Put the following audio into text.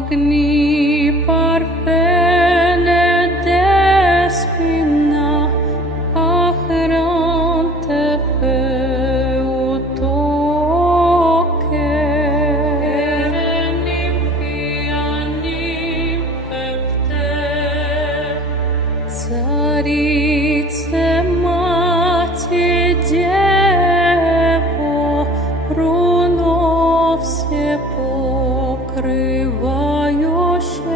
Agni parfene despina, achrante feutoke, nymphia nymphefte, царице мати Дево, руно все покрывающее.